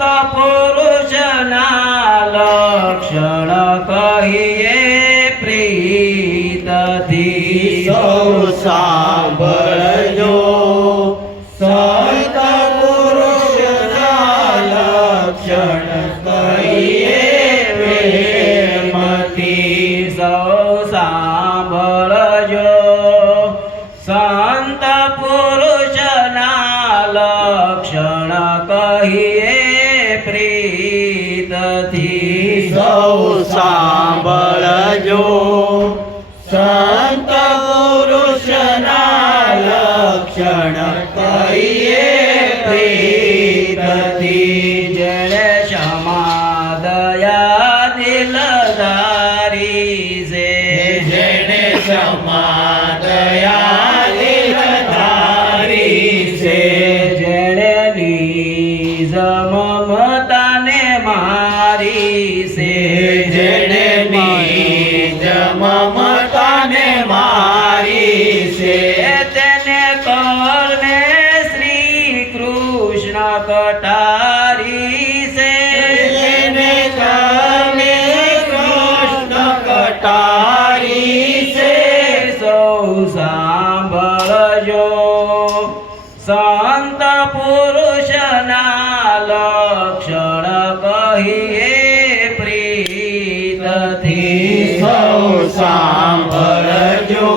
સંત પુરુષના લક્ષણ કહીએ પ્રીતથી. સૌ સાંભળજો. સંત પુરુષના લક્ષણ કહીએ પ્રેમથી. સૌ સાંભળજો. સંત પુરુષના લક્ષણ કહીએ પ્રીતથી સૌ સાંભળજો. સંત પુરુષના લક્ષણ કહીએ પ્રીતથી જેણે કટારી છે જેને કર્મે કૃષ્ણ કટારી છે સૌ સાંભળજો સંત પુરુષના લક્ષણ કહીએ પ્રીતથી સૌ સાંભળજો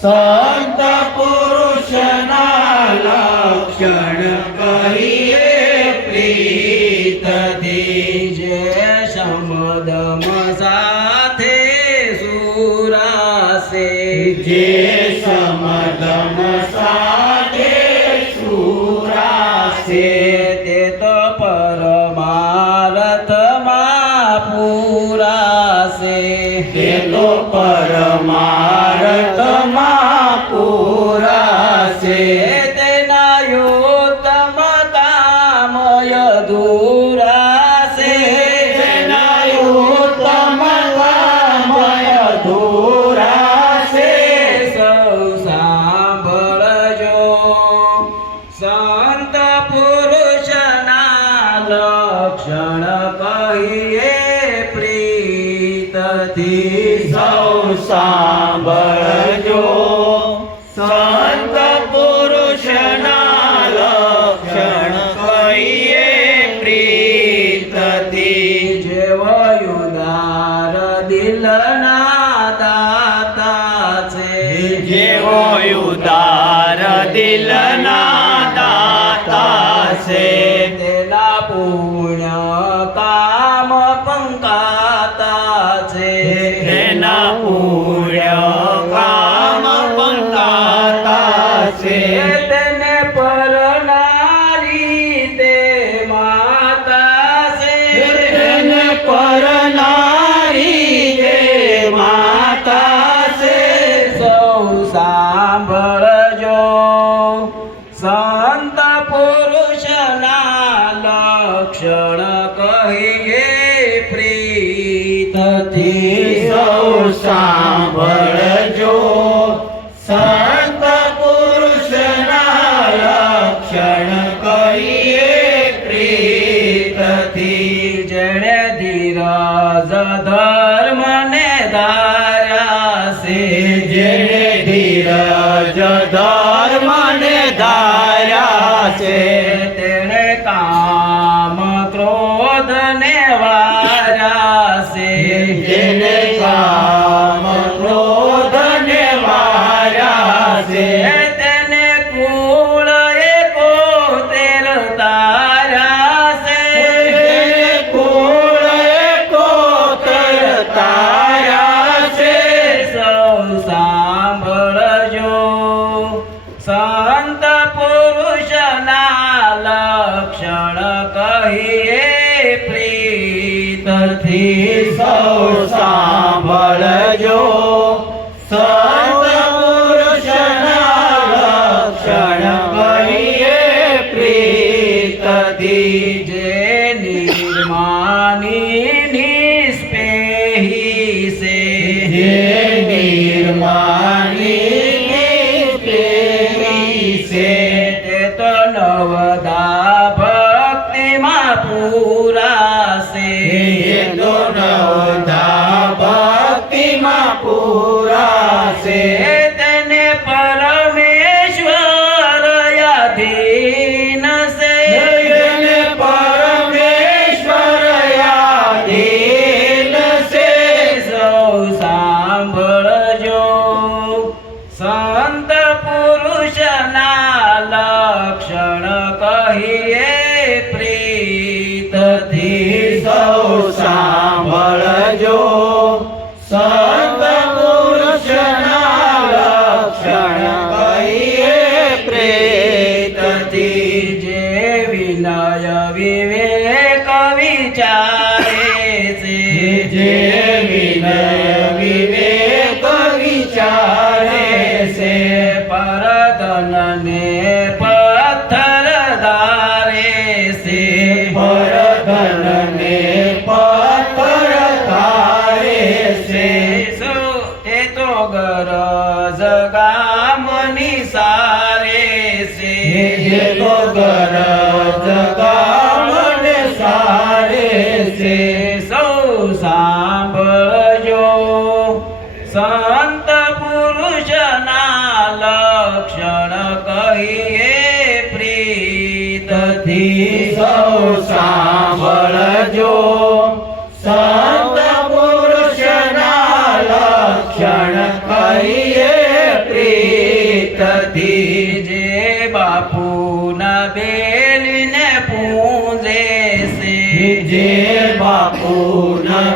સંત પુરુષના લક્ષણ સાંભળજો સંત પુરુષના લક્ષણ કહીએ પ્રીતથી. જેવ યુદાર દિલના દાતા છે. જેવો ઉદાર દિલના દાતા છે. તેના પુણ્ય કામ પંકાતા છે. તેના પુણ્ય છે તેને પરનારી તે માતા છે. તેને પરનારી જે માતા છે. સૌ સાંભળજો. સંત પુરુષના લક્ષણ કહીએ પ્રીતથી. સૌ સાંભળજો দাদা પ્રીતથી સૌ સાંભળજો. સંત He hit no, no. ભક્તિમાં વિવેક વિચારે છે જે વિનય વિવેક વિચારે છે પરગણને પથ્થર ધારે છે પરગણને પથ્થર ધારે છે એ તો ગરજ ગામની સારે છે એ તો પ્રીતથી થી સૌ સાંભળજો. સંત પુરુષના લક્ષણ કહીએ પ્રીતથી. જે બાપુના બેલીને પૂજે છે. જે બાપુ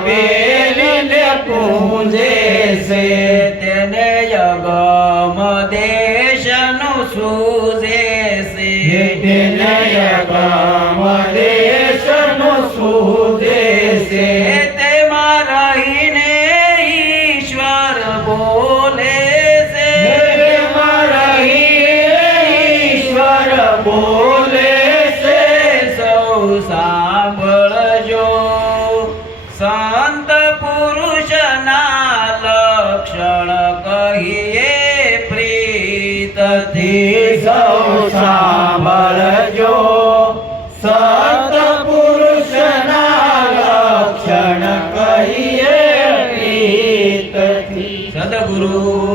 બેલીને પૂજે છે. તેને યગમ દેશનું સૂજે. છે ધીરજથી સૌ સાંભળજો સત પુરુષના લક્ષણ કહીએ સદગુરુ